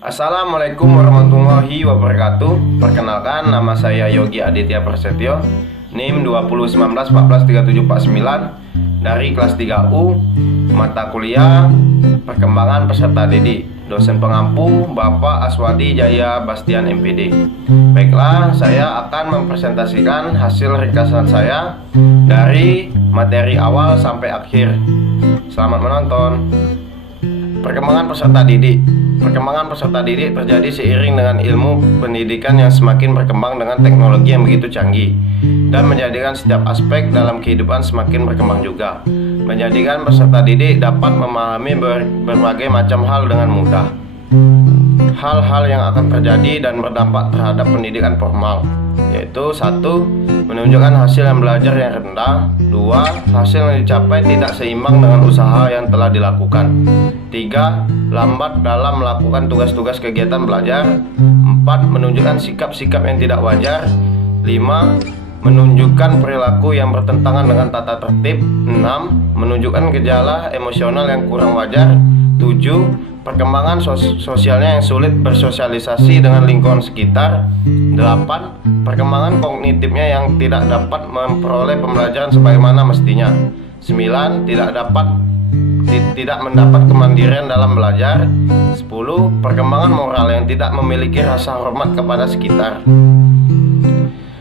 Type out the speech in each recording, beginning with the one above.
Assalamualaikum warahmatullahi wabarakatuh. Perkenalkan, nama saya Yogi Aditya Prasetyo, NIM 2019143749 dari kelas 3U, mata kuliah Perkembangan Peserta Didik. Dosen pengampu Bapak Aswadi Jaya Bastian MPD. Baiklah, saya akan mempresentasikan hasil ringkasan saya dari materi awal sampai akhir. Selamat menonton. Perkembangan peserta didik. Perkembangan peserta didik terjadi seiring dengan ilmu pendidikan yang semakin berkembang dengan teknologi yang begitu canggih, dan menjadikan setiap aspek dalam kehidupan semakin berkembang juga, menjadikan peserta didik dapat memahami berbagai macam hal dengan mudah. Hal-hal yang akan terjadi dan berdampak terhadap pendidikan formal, yaitu 1. Menunjukkan hasil yang belajar yang rendah. 2. Hasil yang dicapai tidak seimbang dengan usaha yang telah dilakukan. 3. Lambat dalam melakukan tugas-tugas kegiatan belajar. 4. Menunjukkan sikap-sikap yang tidak wajar. 5. Menunjukkan perilaku yang bertentangan dengan tata tertib. 6. Menunjukkan gejala emosional yang kurang wajar. 7. Perkembangan sosialnya yang sulit bersosialisasi dengan lingkungan sekitar. 8. Perkembangan kognitifnya yang tidak dapat memperoleh pembelajaran sebagaimana mestinya. 9. Tidak mendapat kemandirian dalam belajar. 10. Perkembangan moral yang tidak memiliki rasa hormat kepada sekitar.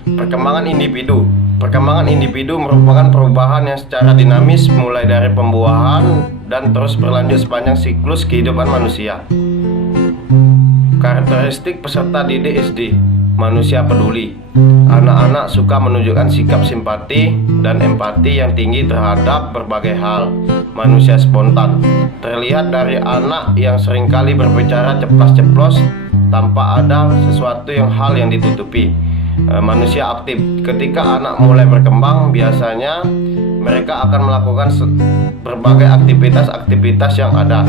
Perkembangan individu. Perkembangan individu merupakan perubahan yang secara dinamis mulai dari pembuahan dan terus berlanjut sepanjang siklus kehidupan manusia. Karakteristik peserta didik SD. Manusia peduli. Anak-anak suka menunjukkan sikap simpati dan empati yang tinggi terhadap berbagai hal. Manusia spontan. Terlihat dari anak yang seringkali berbicara ceplas-ceplos tanpa ada sesuatu hal yang ditutupi. Manusia aktif. Ketika anak mulai berkembang, biasanya mereka akan melakukan berbagai aktivitas yang ada.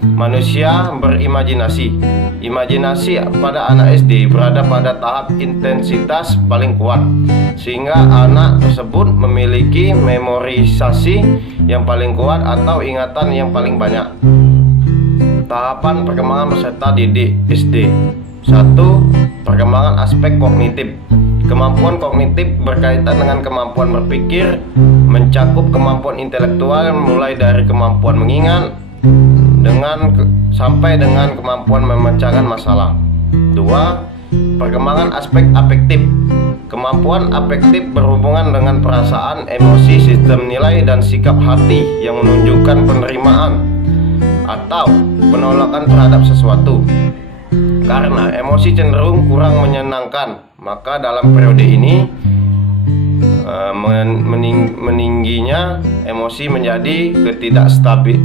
Manusia berimajinasi. Imajinasi pada anak SD berada pada tahap intensitas paling kuat, sehingga anak tersebut memiliki memorisasi yang paling kuat atau ingatan yang paling banyak. Tahapan perkembangan peserta didik SD. 1. Perkembangan aspek kognitif. Kemampuan kognitif berkaitan dengan kemampuan berpikir, mencakup kemampuan intelektual mulai dari kemampuan mengingat sampai dengan kemampuan memecahkan masalah. 2. Perkembangan aspek afektif. Kemampuan afektif berhubungan dengan perasaan, emosi, sistem nilai, dan sikap hati yang menunjukkan penerimaan atau penolakan terhadap sesuatu. Karena emosi cenderung kurang menyenangkan, maka dalam periode ini meningginya emosi menjadi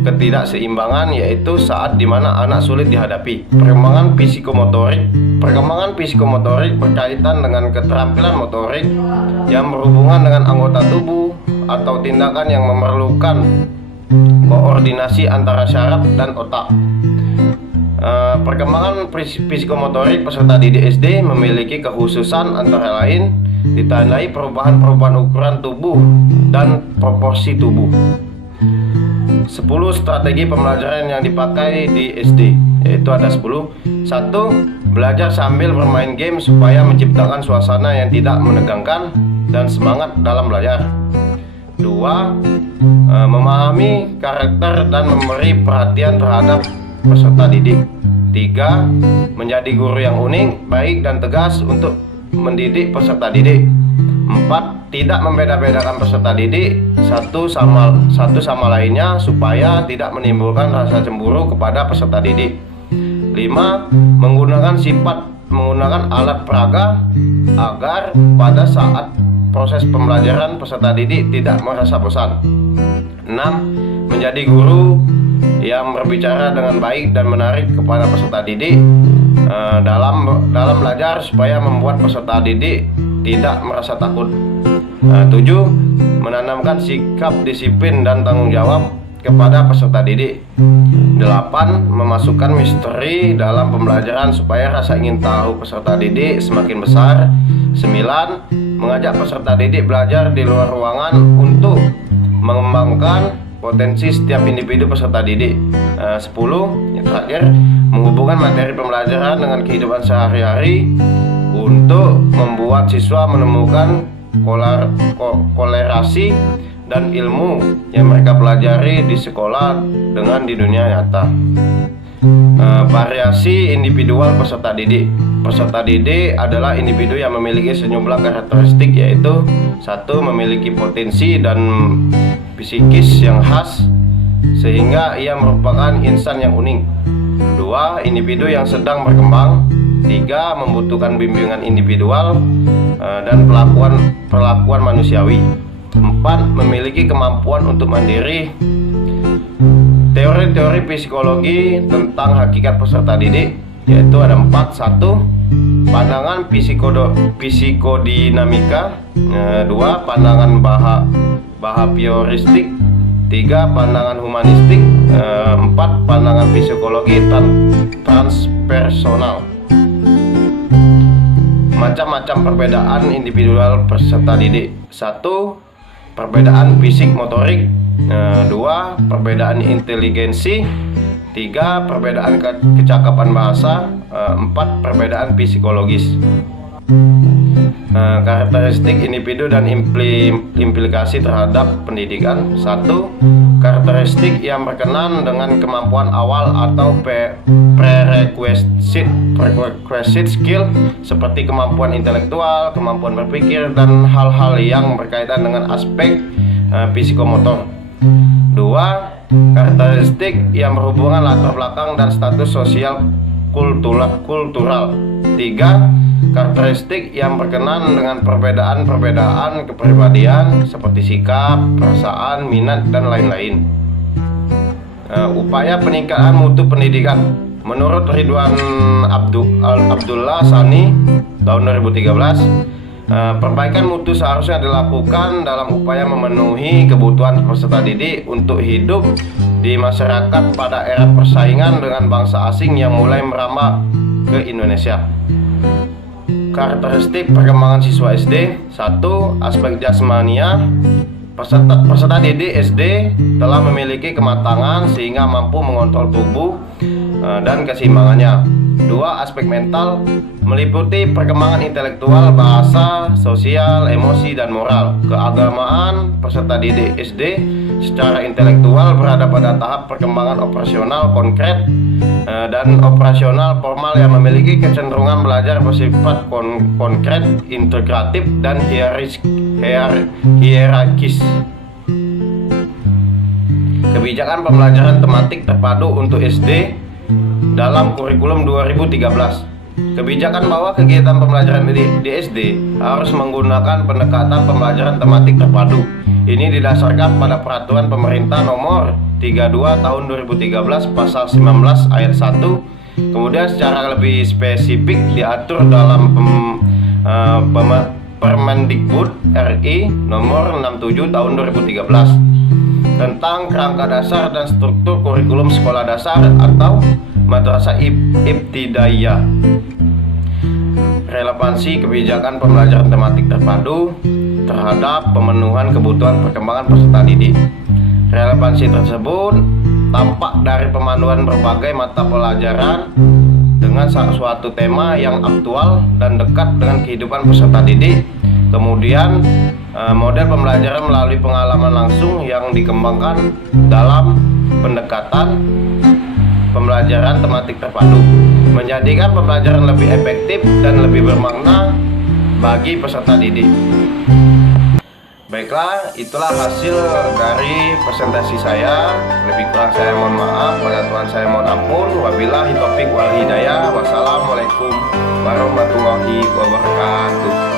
ketidakseimbangan, yaitu saat dimana anak sulit dihadapi. Perkembangan psikomotorik. Perkembangan psikomotorik berkaitan dengan keterampilan motorik yang berhubungan dengan anggota tubuh atau tindakan yang memerlukan koordinasi antara syaraf dan otak. Perkembangan psikomotorik peserta didik SD memiliki kekhususan antara lain ditandai perubahan-perubahan ukuran tubuh dan proporsi tubuh. 10 strategi pembelajaran yang dipakai di SD, yaitu ada 10. 1. Belajar sambil bermain game supaya menciptakan suasana yang tidak menegangkan dan semangat dalam belajar. 2. Memahami karakter dan memberi perhatian terhadap peserta didik. 3. Menjadi guru yang unik, baik dan tegas untuk mendidik peserta didik. 4. Tidak membeda-bedakan peserta didik satu sama lainnya supaya tidak menimbulkan rasa cemburu kepada peserta didik. 5. Menggunakan alat peraga agar pada saat proses pembelajaran peserta didik tidak merasa bosan. 6. Menjadi guru yang berbicara dengan baik dan menarik kepada peserta didik dalam belajar supaya membuat peserta didik tidak merasa takut. 7. Menanamkan sikap disiplin dan tanggung jawab kepada peserta didik. 8. Memasukkan misteri dalam pembelajaran supaya rasa ingin tahu peserta didik semakin besar. 9. Mengajak peserta didik belajar di luar ruangan untuk mengembangkan potensi setiap individu peserta didik. 10. Yang terakhir, menghubungkan materi pembelajaran dengan kehidupan sehari-hari untuk membuat siswa menemukan kolerasi dan ilmu yang mereka pelajari di sekolah dengan di dunia nyata. Variasi individual peserta didik. Peserta didik adalah individu yang memiliki sejumlah karakteristik, yaitu 1. Memiliki potensi dan psikis yang khas sehingga ia merupakan insan yang unik. 2. Individu yang sedang berkembang. 3. Membutuhkan bimbingan individual dan perlakuan manusiawi. 4. Memiliki kemampuan untuk mandiri. Teori-teori psikologi tentang hakikat peserta didik yaitu ada 4. 1. Pandangan psikodinamika. 2. Pandangan behavioristik. 3. Pandangan humanistik. 4. Pandangan psikologi transpersonal. Macam-macam perbedaan individual peserta didik. 1. Perbedaan fisik motorik. 2. Perbedaan inteligensi. 3. Perbedaan kecakapan bahasa. 4. Perbedaan psikologis. Karakteristik individu dan implikasi terhadap pendidikan. 1. Karakteristik yang berkenan dengan kemampuan awal atau prerequisite skill seperti kemampuan intelektual, kemampuan berpikir, dan hal-hal yang berkaitan dengan aspek psikomotor. 2. Karakteristik yang berhubungan latar belakang dan status sosial kultural. 3. Karakteristik yang berkenan dengan perbedaan kepribadian seperti sikap, perasaan, minat, dan lain-lain. Upaya peningkatan mutu pendidikan. Menurut Ridwan Abdullah Sani tahun 2013, perbaikan mutu seharusnya dilakukan dalam upaya memenuhi kebutuhan peserta didik untuk hidup di masyarakat pada era persaingan dengan bangsa asing yang mulai merambah ke Indonesia. Karakteristik perkembangan siswa SD. 1. Aspek jasmania. Peserta didik SD telah memiliki kematangan sehingga mampu mengontrol tubuh dan keseimbangannya. 2. Aspek mental meliputi perkembangan intelektual, bahasa, sosial, emosi, dan moral. Keagamaan peserta didik SD secara intelektual berada pada tahap perkembangan operasional konkret dan operasional formal yang memiliki kecenderungan belajar bersifat konkret, integratif, dan hierarkis. Kebijakan pembelajaran tematik terpadu untuk SD dalam kurikulum 2013. Kebijakan bahwa kegiatan pembelajaran di SD harus menggunakan pendekatan pembelajaran tematik terpadu. Ini didasarkan pada peraturan pemerintah nomor 32 tahun 2013 pasal 19 ayat 1. Kemudian secara lebih spesifik diatur dalam Permendikbud RI nomor 67 tahun 2013 tentang kerangka dasar dan struktur kurikulum sekolah dasar atau madrasah ibtidaiyah. Relevansi kebijakan pembelajaran tematik terpadu terhadap pemenuhan kebutuhan perkembangan peserta didik. Relevansi tersebut tampak dari pemanduan berbagai mata pelajaran dengan suatu tema yang aktual dan dekat dengan kehidupan peserta didik. Kemudian model pembelajaran melalui pengalaman langsung yang dikembangkan dalam pendekatan pembelajaran tematik terpadu menjadikan pembelajaran lebih efektif dan lebih bermakna bagi peserta didik. Baiklah, itulah hasil dari presentasi saya. Lebih kurang saya mohon maaf, pada Tuhan saya mohon ampun. Wabillahi taufiq wal hidayah. Wassalamualaikum warahmatullahi wabarakatuh.